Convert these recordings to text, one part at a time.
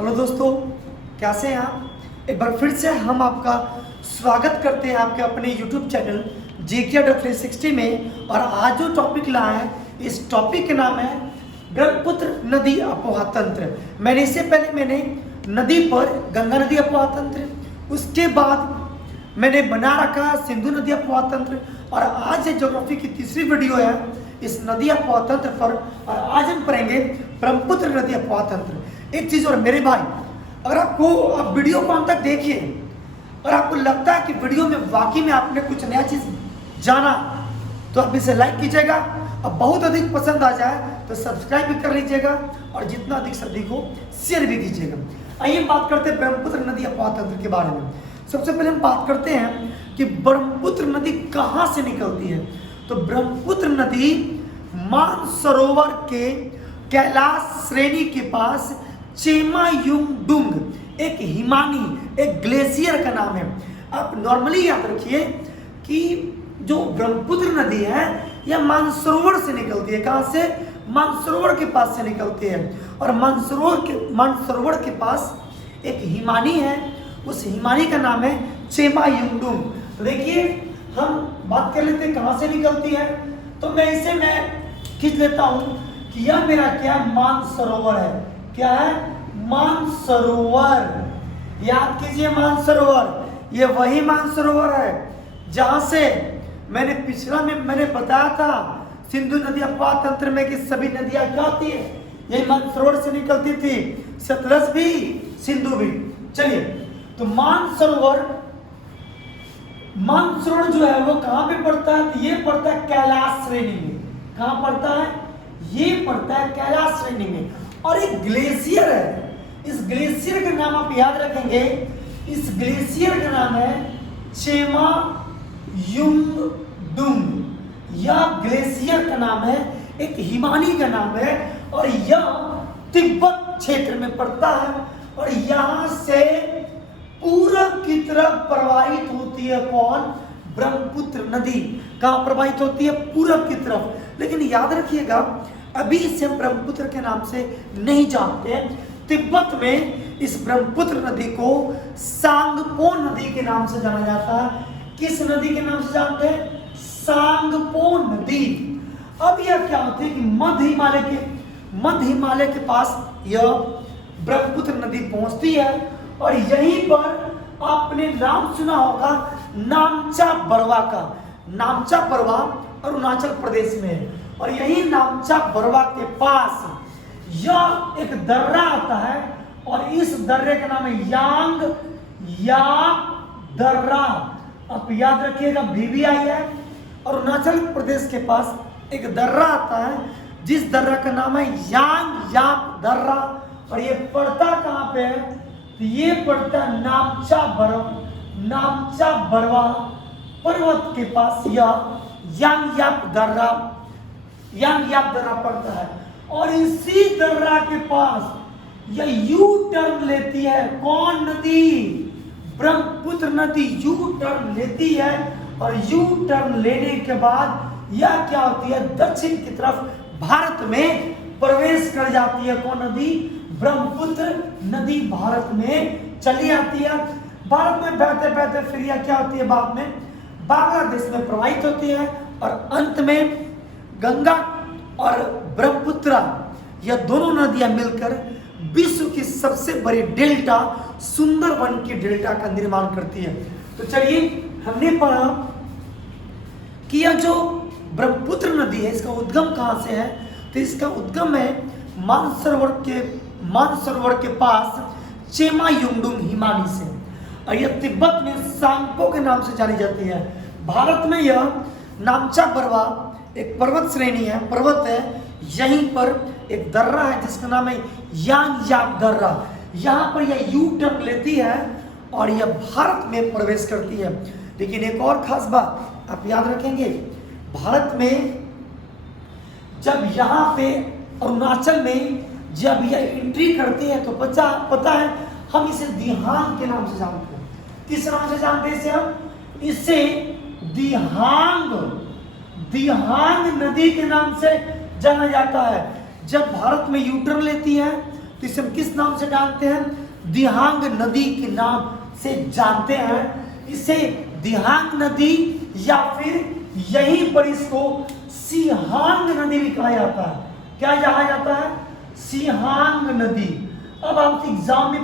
Hello दोस्तों, कैसे हैं आप। एक बार फिर से हम आपका स्वागत करते हैं आपके अपने YouTube चैनल GK360 में। और आज जो टॉपिक लाया है, इस टॉपिक के नाम है ब्रह्मपुत्र नदी अपोहा तंत्र। मैंने नदी पर गंगा नदी अपोहा तंत्र, उसके बाद मैंने बना रखा है सिंधु नदी अपोहा तंत्र, और आज ये ज्योग्राफी की तीसरी वीडियो है इस नदी अपोहा तंत्र पर। और आज हम पढ़ेंगे ब्रह्मपुत्र नदी अपोहा तंत्र। एक चीज और मेरे भाई, अगर आप वीडियो को अंत तक देखिए और आपको लगता है कि वीडियो में वाकई में आपने कुछ नया चीज जाना, तो आप इसे लाइक कीजिएगा। अब बहुत अधिक पसंद आ जाए तो सब्सक्राइब भी कर लीजिएगा, और जितना अधिक से अधिक हो शेयर भी कीजिएगा। आइए हम बात करते हैं ब्रह्मपुत्र नदी अपोहा तंत्र के बारे में। सबसे पहले हम बात करते हैं कि ब्रह्मपुत्र नदी कहाँ से निकलती है। तो ब्रह्मपुत्र नदी मानसरोवर के कैलाश श्रेणी के पास चेमायुंगडुंग एक हिमानी, एक ग्लेशियर का नाम है। आप नॉर्मली याद रखिए कि जो ब्रह्मपुत्र नदी है यह मानसरोवर से निकलती है। कहाँ से? मानसरोवर के पास से निकलती है। और मानसरोवर के पास एक हिमानी है, उस हिमानी का नाम है चेमायुंगडुंग। तो देखिए हम बात कर लेते हैं कहाँ से निकलती है। तो मैं खींच लेता हूँ कि यह मेरा क्या मानसरोवर है। क्या है? मानसरोवर। याद कीजिए मानसरोवर, ये वही मानसरोवर है जहां से मैंने बताया था सिंधु नदी अपोहा तंत्र में कि सभी नदियां क्या होती है, यही मानसरोवर से निकलती थी, सतलज भी सिंधु भी। चलिए, तो मानसरोवर जो है वो कहां पे पड़ता है? तो ये पड़ता है कैलाश श्रेणी में। कहां पड़ता है? ये पड़ता है कैलाश श्रेणी में। और एक ग्लेशियर है, इस ग्लेशियर का नाम आप याद रखेंगे, इस ग्लेशियर का नाम है चेमायुंगडुंग। यह ग्लेशियर का नाम है, एक हिमानी का नाम है, और यह तिब्बत क्षेत्र में पड़ता है। और यहां से पूरब की तरफ प्रवाहित होती है कौन? ब्रह्मपुत्र नदी। कहां प्रवाहित होती है? पूरब की तरफ। लेकिन याद रखिएगा, अभी इसे हम ब्रह्मपुत्र के नाम से नहीं जानते हैं। तिब्बत में इस ब्रह्मपुत्र नदी को सांगपो नदी के नाम से जाना जाता है। किस नदी के नाम से जानते हैं? सांगपो नदी। अब यह क्या होती है कि मध्य हिमालय के पास यह ब्रह्मपुत्र नदी पहुंचती है। और यहीं पर आपने नाम सुना होगा नामचा बरवा का। नामचा बरवा अरुणाचल प्रदेश में है। और यही नामचा बरवा के पास यह एक दर्रा आता है, और इस दर्रे का नाम है यांग याप दर्रा। आप याद रखिएगा, VVI है। अरुणाचल प्रदेश के पास एक दर्रा आता है जिस दर्रा का नाम है यांग याप दर्रा। और ये पड़ता कहाँ पे है? तो ये पड़ता नामचा बरवा पर्वत के पास यह यांग याप दर्रा पड़ता है। और इसी दर्रा के पास यह यू टर्न लेती है। कौन नदी? ब्रह्मपुत्र नदी यू टर्न लेती है। और यू टर्न लेने के बाद यह क्या होती है? दक्षिण की तरफ भारत में प्रवेश कर जाती है। कौन नदी? ब्रह्मपुत्र नदी भारत में चली आती है। भारत में बहते फिर यह क्या होती है? बाद में बांग्लादेश में प्रवाहित होती है। और अंत में गंगा और ब्रह्मपुत्र, यह दोनों नदियां मिलकर विश्व की सबसे बड़ी डेल्टा सुंदरवन की डेल्टा का निर्माण करती है। तो चलिए, हमने पढ़ा कि यह जो ब्रह्मपुत्र नदी है इसका उद्गम कहां से है। तो इसका उद्गम है मानसरोवर के पास चेमायुंगडुंग हिमानी से। और यह तिब्बत में सांगपो के नाम से जानी जाती है। भारत में यह नामचा बरवा एक पर्वत श्रेणी है, पर्वत है। यहीं पर एक दर्रा है जिसका नाम है यांग याप दर्रा। यहाँ पर यह यू टर्न लेती है और यह भारत में प्रवेश करती है। लेकिन एक और खास बात आप याद रखेंगे, भारत में जब यहाँ पे अरुणाचल में जब यह एंट्री करती है तो पता है हम इसे दिहांग के नाम से जानते हैं। किस नाम से जानते हैं इसे हम? इसे दिहांग नदी के नाम से जाना जाता है। जब भारत में यू टर्न लेती है तो इसे हम किस नाम से जानते हैं? दिहांग नदी के नाम से जानते हैं। इसे दिहांग नदी या फिर यहीं पर इसको सिहांग नदी भी कहा जाता है। क्या कहा जाता है? सिहांग नदी। अब आपसे एग्जाम में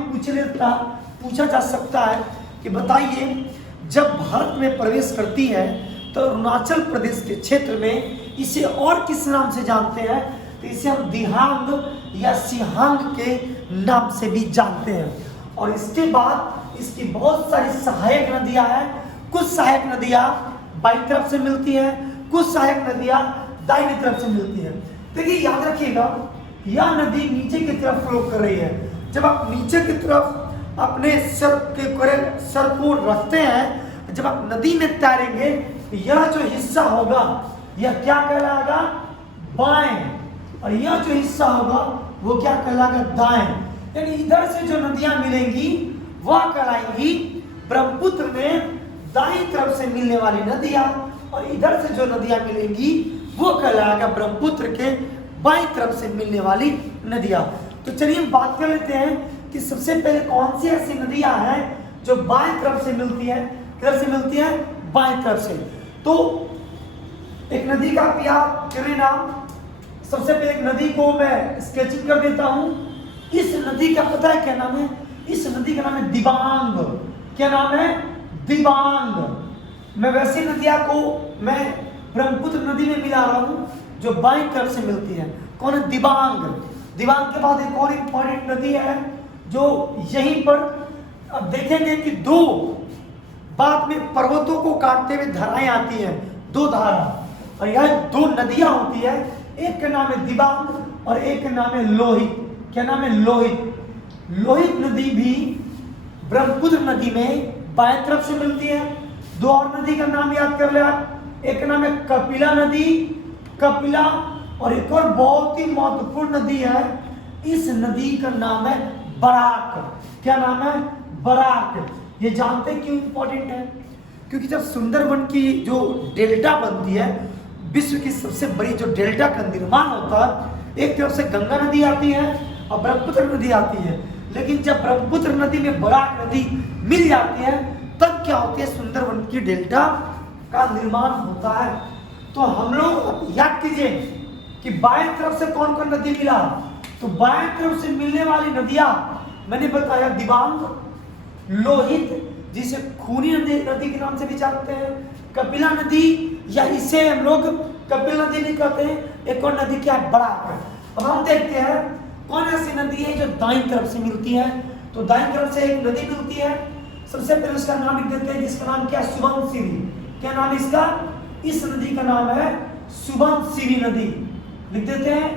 पूछा जा सकता है कि बताइए, जब भारत में प्रवेश करती है तो अरुणाचल प्रदेश के क्षेत्र में इसे और किस नाम से जानते हैं? तो इसे हम दिहांग या सिहांग के नाम से भी जानते हैं। और इसके बाद इसकी बहुत सारी सहायक नदियां हैं। कुछ सहायक नदियां बाईं तरफ से मिलती हैं, कुछ सहायक नदियां दाहिनी तरफ से मिलती हैं। देखिए याद रखिएगा, यह नदी नीचे की तरफ फ्लो कर रही है। जब आप नीचे की तरफ अपने सर को रखते हैं, जब आप नदी में तैरेंगे, यह जो हिस्सा होगा यह क्या कहलाएगा? बाएं। और यह जो हिस्सा होगा वो क्या कहलाएगा? दाएं। यानी इधर से जो नदियां मिलेंगी वह कहलाएंगी ब्रह्मपुत्र में दाईं तरफ से मिलने वाली नदियां, और इधर से जो नदियां मिलेंगी वो कहलाएगा ब्रह्मपुत्र के बाईं तरफ से मिलने वाली नदियां। तो चलिए हम बात कर लेते हैं कि सबसे पहले कौन सी ऐसी नदियां हैं जो बाईं तरफ से मिलती है। किधर से मिलती है? बाईं तरफ से। तो एक नदी का याद करें नाम। सबसे पहले एक नदी को मैं स्केचिंग कर देता हूं। इस नदी का पता है क्या नाम है? इस नदी का नाम है दिबांग। क्या नाम है? दिबांग। मैं वैसी नदियां को मैं ब्रह्मपुत्र नदी में मिला रहा हूं जो बाईं तरफ से मिलती है। कौन है? दिबांग। दिबांग के बाद एक और इंपॉर्टेंट नदी है जो यहीं पर अब देखेंगे कि दो बाद में पर्वतों को काटते हुए धाराएं आती हैं, दो धारा, और यह दो नदियां होती है। एक का नाम है दिबांग और एक का नाम है लोहित। क्या नाम है? लोहित। लोहित नदी भी ब्रह्मपुत्र नदी में बाएं तरफ से मिलती है। दो और नदी का नाम याद कर ले आप। एक का नाम है कपिला नदी, कपिला, और एक और बहुत ही महत्वपूर्ण नदी है, इस नदी का नाम है बराक। क्या नाम है? बराक। ये जानते क्यों इंपॉर्टेंट है? क्योंकि जब सुंदरवन की जो डेल्टा बनती है, विश्व की सबसे बड़ी जो डेल्टा का निर्माण होता है, एक तरफ से गंगा नदी आती है और ब्रह्मपुत्र नदी आती है। लेकिन जब ब्रह्मपुत्र नदी में बराक नदी मिल जाती है तब क्या होती है? सुंदरवन की डेल्टा का निर्माण होता है। तो हम लोग याद कीजिए कि बाएं तरफ से कौन कौन नदी मिला। तो बाएं तरफ से मिलने वाली नदियां मैंने बताया दिबांग, लोहित जिसे खूनी नदी के नाम से भी जानते हैं, कपिला नदी या इसे हम लोग कपिल नदी भी कहते हैं, एक और नदी क्या है? बराक। अब हम देखते हैं कौन ऐसी नदी है जो दाईं तरफ से मिलती है। तो दाईं तरफ से एक नदी मिलती है। सबसे पहले उसका नाम लिख देते हैं, जिसका नाम क्या है? सुबनसिरी। क्या नाम है इसका? इस नदी का नाम है सुबनसिरी नदी। लिख देते हैं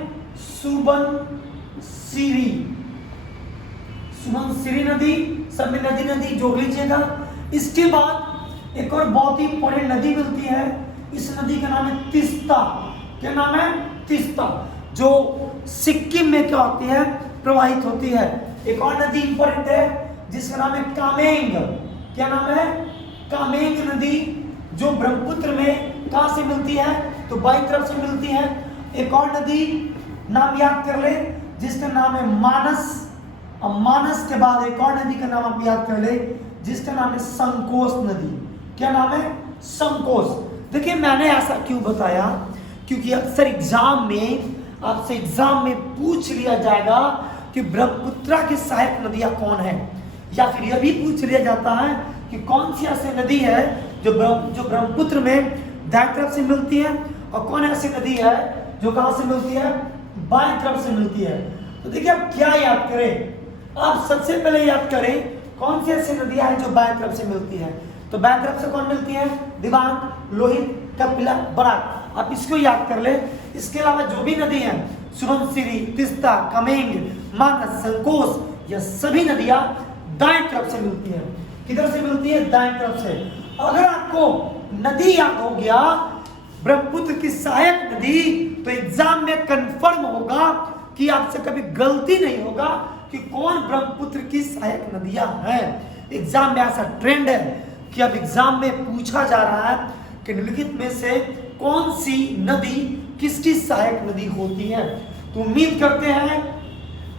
सुबनसिरी, सुबनसिरी नदी। सब में नदी नदी जोड़ लीजिएगा। इसके बाद एक और बहुत ही इंपॉर्टेंट नदी मिलती है, इस नदी का नाम है तीस्ता। क्या नाम है? तीस्ता, जो सिक्किम में क्या होती है? प्रवाहित होती है। एक और नदी इंपॉर्टेंट है जिसका नाम है कामेंग। क्या नाम है? कामेंग नदी, जो ब्रह्मपुत्र में कहां से मिलती है? तो बाईं तरफ से मिलती है। एक और नदी नाम याद कर ले जिसका नाम है मानस, और मानस के बाद एक और नदी का नाम आप याद कर ले जिसका नाम है संकोच नदी। क्या नाम है? संकोच। देखिए मैंने ऐसा क्यों बताया, क्योंकि अक्सर एग्जाम में आपसे पूछ लिया जाएगा कि ब्रह्मपुत्र की सहायक नदियां कौन है, या फिर यह भी पूछ लिया जाता है कि कौन सी ऐसी नदी है जो ब्रह्मपुत्र में दाईं तरफ से मिलती है, और कौन ऐसी नदी है जो कहां से मिलती है? बाईं तरफ से मिलती है। तो देखिए आप क्या याद करें, आप सबसे पहले याद करें कौन सी ऐसी नदियां हैं जो बाएं तरफ से मिलती है। तो बाएं तरफ से कौन मिलती है? दिबांग, लोहित, कपिला, बराक। आप इसको याद कर ले। इसके अलावा जो भी नदी हैं, सुबनसिरी, तीस्ता, कामेंग, मानस, संकोच, यह सभी नदियां दाएं तरफ से मिलती है। किधर से मिलती है? दाएं तरफ से। अगर आपको नदी याद हो गया ब्रह्मपुत्र की सहायक नदी, तो एग्जाम में कंफर्म होगा कि आपसे कभी गलती नहीं होगा कि कौन ब्रह्मपुत्र की सहायक नदियां हैं। एग्जाम में ऐसा ट्रेंड है कि अब एग्जाम में पूछा जा रहा है कि निम्नलिखित में से कौन सी नदी किसकी सहायक नदी होती है। तो उम्मीद करते हैं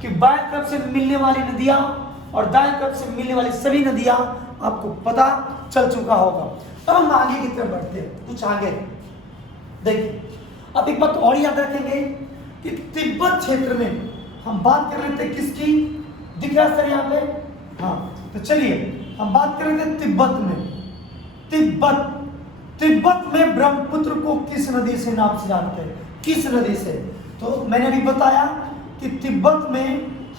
कि बाएं तरफ से मिलने वाली नदियां और दाएं तरफ से मिलने वाली सभी नदियां आपको पता चल चुका होगा। अब हम आगे की तरफ बढ़ते हैं, कुछ आगे देखिए। अब एक बात और याद रखेंगे कि तिब्बत क्षेत्र में हम बात कर रहे थे किसकी, दिख रहा है सर यहाँ पे? हाँ, तो चलिए हम बात कर रहे थे तिब्बत में। तिब्बत में ब्रह्मपुत्र को किस नदी से नाम से जानते हैं? किस नदी से? तो मैंने अभी बताया कि तिब्बत में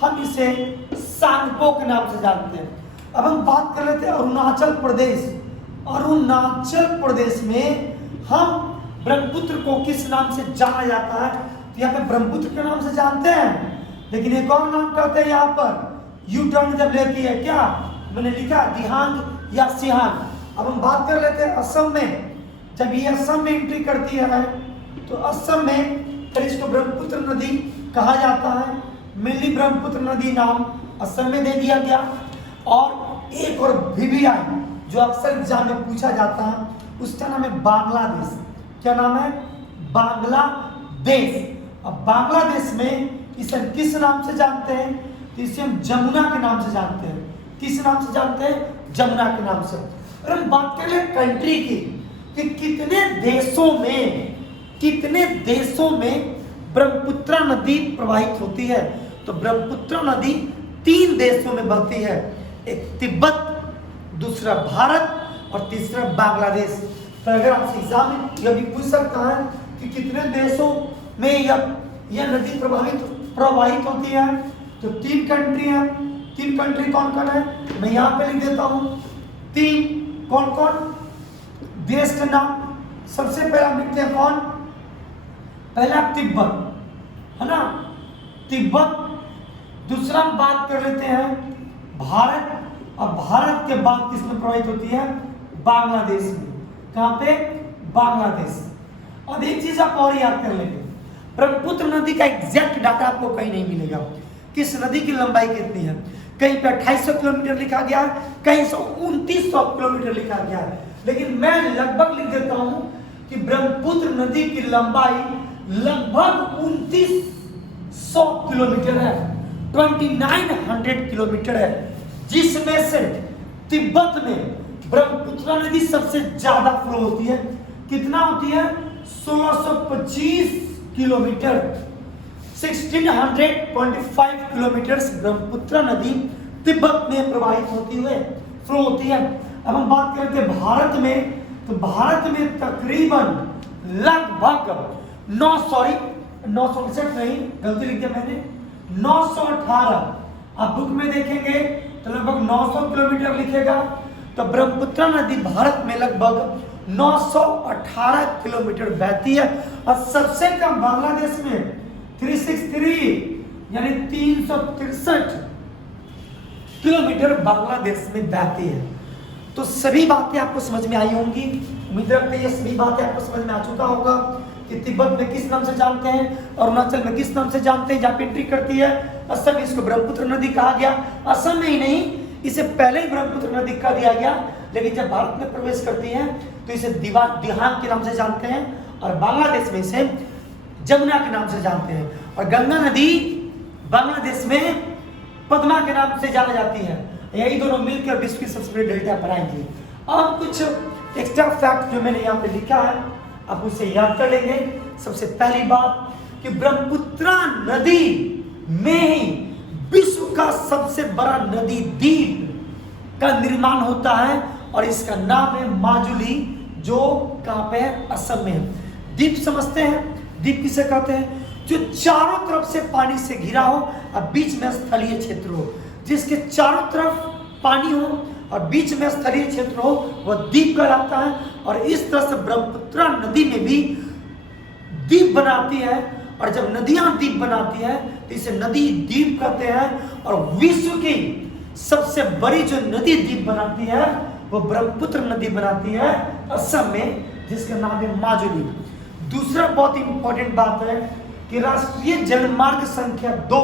हम इसे सांगपो के नाम से जानते हैं। अब हम बात कर रहे थे अरुणाचल प्रदेश। अरुणाचल प्रदेश में हम ब्रह्मपुत्र को किस नाम से जाना जाता है? तो यहाँ पे ब्रह्मपुत्र के नाम से जानते हैं, लेकिन एक और नाम कहते हैं यहाँ पर यू टर्न जब लेती है, क्या मैंने लिखा, दिहांग या सिहांग। अब हम बात कर लेते हैं असम में। जब ये असम में एंट्री करती है तो असम में फिर इसको ब्रह्मपुत्र नदी कहा जाता है। मिली ब्रह्मपुत्र नदी नाम असम में दे दिया गया। और एक और VVI जो अक्सर एग्जाम में पूछा जाता है, उसका नाम है बांग्लादेश। क्या नाम है? बांग्लादेश। अब बांग्लादेश में इसे किस नाम से जानते हैं? तो इसे हम जमुना के नाम से जानते हैं। किस नाम से जानते हैं? जमुना के नाम से। और हम बात कर रहे कंट्री की कि कितने देशों में ब्रह्मपुत्र नदी प्रवाहित होती है। तो ब्रह्मपुत्र नदी 3 देशों में बहती है, एक तिब्बत, दूसरा भारत और तीसरा बांग्लादेश। तो अगर आपसे एग्जाम में यह भी पूछ सकता है कि कितने देशों में यह नदी प्रवाहित होती है, तो 3 कंट्री हैं। 3 कंट्री कौन कौन है? मैं यहाँ पे लिख देता हूँ 3। कौन कौन? देश के नाम सबसे पहला लिखते हैं कौन? पहला तिब्बत, है ना, तिब्बत। दूसरा हम बात कर लेते हैं भारत। और भारत के बाद किसमें प्रवाहित होती है? बांग्लादेश में। कहाँ पे? बांग्लादेश। अब एक चीज आप और याद कर लेंगे, ब्रह्मपुत्र नदी का एग्जैक्ट डाटा आपको कहीं नहीं मिलेगा। किस नदी की लंबाई कितनी है? कहीं पे 2800 किलोमीटर लिखा गया है, कहीं 2900 किलोमीटर लिखा गया है। लेकिन मैं लगभग लिख देता हूं कि ब्रह्मपुत्र नदी की लंबाई लगभग 2900 किलोमीटर है, 2900 किलोमीटर है, जिसमें से तिब्बत में ब्रह्मपुत्र नदी सबसे ज्यादा फ्लो होती है। कितना होती है? 1625 किलोमीटर, 1625 किलोमीटर ब्रह्मपुत्र नदी तिब्बत में प्रवाहित होती हुए फ्लो होती है। अब हम बात करते हैं भारत में, तो भारत में तकरीबन लगभग 969 नहीं, गलती लिख दिया मैंने, 918। आप बुक में देखेंगे तो लगभग 900 किलोमीटर लिखेगा। तो ब्रह्मपुत्र नदी भारत में लगभग 918 किलोमीटर बहती है। और सबसे कम बांग्लादेश में 363 यानी 363 किलोमीटर बांग्लादेश में बहती है। तो सभी बातें आपको समझ में आई होंगी। उम्मीद रखते हैं ये सभी बातें आपको समझ में आ चुका होगा कि तिब्बत में किस नाम से जानते हैं, अरुणाचल में किस नाम से जानते हैं, जहाँ पे एंट्री करती है। असम में इसको ब्रह्मपुत्र नदी कहा गया। असम में ही नहीं, इसे पहले ही ब्रह्मपुत्र नदी कह दिया गया, लेकिन जब भारत में प्रवेश करती है तो इसे दिहांग के नाम से जानते हैं। और बांग्लादेश में इसे जमुना के नाम से जानते हैं। और गंगा नदी बांग्लादेश में पद्मा के नाम से जाना जाती है। यही दोनों मिलकर विश्व की सबसे बड़ी डेल्टा बनाएंगे। अब कुछ एक्स्ट्रा फैक्ट जो मैंने यहाँ पे लिखा है आप उसे याद कर लेंगे। सबसे पहली बात कि ब्रह्मपुत्र नदी में ही विश्व का सबसे बड़ा नदी द्वीप का निर्माण होता है और इसका नाम है माजुली, जो कहाँ पे है? असम में है। द्वीप समझते हैं, द्वीप किसे कहते हैं? जो चारों तरफ से पानी से घिरा हो और बीच में स्थलीय क्षेत्र हो। जिसके चारों तरफ पानी हो और बीच में स्थलीय क्षेत्र हो वह द्वीप कहलाता है। और इस तरह से ब्रह्मपुत्र नदी में भी द्वीप बनाती है। और जब नदियां द्वीप बनाती है तो इसे नदी द्वीप कहते हैं। और विश्व की सबसे बड़ी जो नदी द्वीप बनाती है वो ब्रह्मपुत्र नदी बनाती है असम में, जिसका नाम है माजुली। दूसरा बहुत इंपॉर्टेंट बात है कि राष्ट्रीय जलमार्ग संख्या 2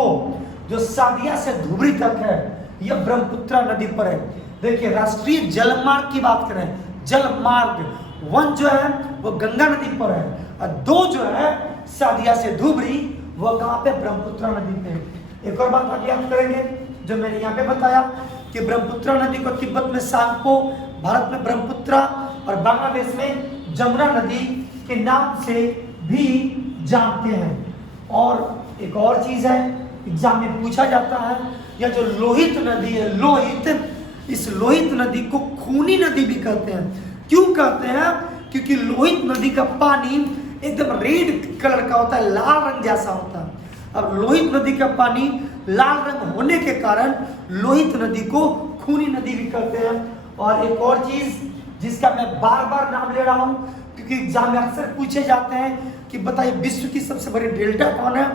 जो सादिया से धुबरी तक है यह ब्रह्मपुत्र नदी पर है। देखिए राष्ट्रीय जलमार्ग की बात करें, जलमार्ग 1 जो है वो गंगा नदी पर है और 2 जो है सादिया से धुबरी, वो कहाँ पे? ब्रह्मपुत्र नदी पे। एक और बात आगे आप करेंगे जो मैंने यहाँ पे बताया कि ब्रह्मपुत्रा नदी को तिब्बत में सांगपो, भारत में ब्रह्मपुत्रा और बांग्लादेश में जमुना नदी के नाम से भी जानते हैं। और एक और चीज है, एग्जाम में पूछा जाता है, यह जो लोहित नदी है, लोहित, इस लोहित नदी को खूनी नदी भी कहते हैं। क्यों कहते हैं? क्योंकि लोहित नदी का पानी एकदम रेड कलर का होता है, लाल रंग जैसा होता है। अब लोहित नदी का पानी लाल रंग होने के कारण लोहित नदी को खूनी नदी भी कहते हैं। और एक और चीज जिसका मैं बार बार नाम ले रहा हूं क्योंकि एग्जाम में अक्सर पूछे जाते हैं कि बताइए विश्व की सबसे बड़ी डेल्टा कौन है?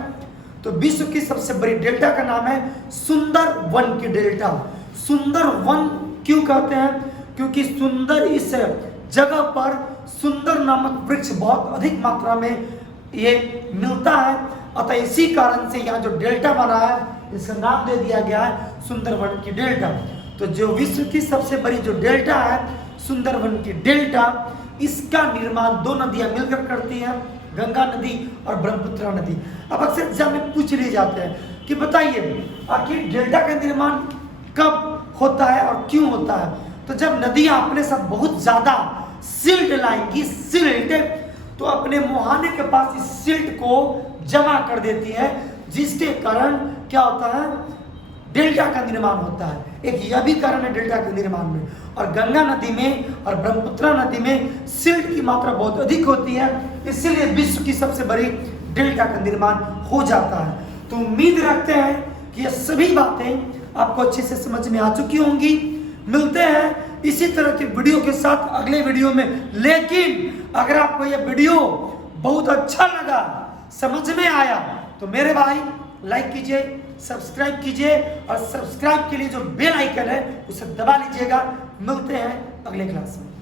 तो विश्व की सबसे बड़ी डेल्टा का नाम है सुंदरवन की डेल्टा। सुंदरवन क्यों कहते हैं? क्योंकि सुंदर, इस जगह पर सुंदर नामक वृक्ष बहुत अधिक मात्रा में ये मिलता है, अतः इसी कारण से यहाँ जो डेल्टा बना है इसका नाम दे दिया गया है सुंदरवन की डेल्टा। तो जो विश्व की सबसे बड़ी जो डेल्टा है सुंदरवन की डेल्टा, इसका निर्माण दो नदियां मिलकर करती हैं, गंगा नदी और ब्रह्मपुत्रा नदी। अब अक्सर एग्जाम में पूछ लिए जाते हैं कि बताइए आखिर डेल्टा का निर्माण कब होता है और क्यों होता है? तो जब नदियां अपने साथ बहुत ज्यादा सिल्ट लाएंगी, सिल्ट, तो अपने मुहाने के पास इस सिल्ट को जमा कर देती है, जिसके कारण क्या होता है? डेल्टा का निर्माण होता है। एक यह भी कारण है डेल्टा के निर्माण में। और गंगा नदी में और ब्रह्मपुत्रा नदी में सिल्ट की मात्रा बहुत अधिक होती है, इसलिए विश्व की सबसे बड़ी डेल्टा का निर्माण हो जाता है। तो उम्मीद रखते हैं कि ये सभी बातें आपको अच्छे से समझ में आ चुकी होंगी। मिलते हैं इसी तरह के वीडियो के साथ अगले वीडियो में। लेकिन अगर आपको यह वीडियो बहुत अच्छा लगा, समझ में आया, तो मेरे भाई लाइक कीजिए, सब्सक्राइब कीजिए और सब्सक्राइब के लिए जो बेल आइकन है उसे दबा लीजिएगा। मिलते हैं अगले क्लास में।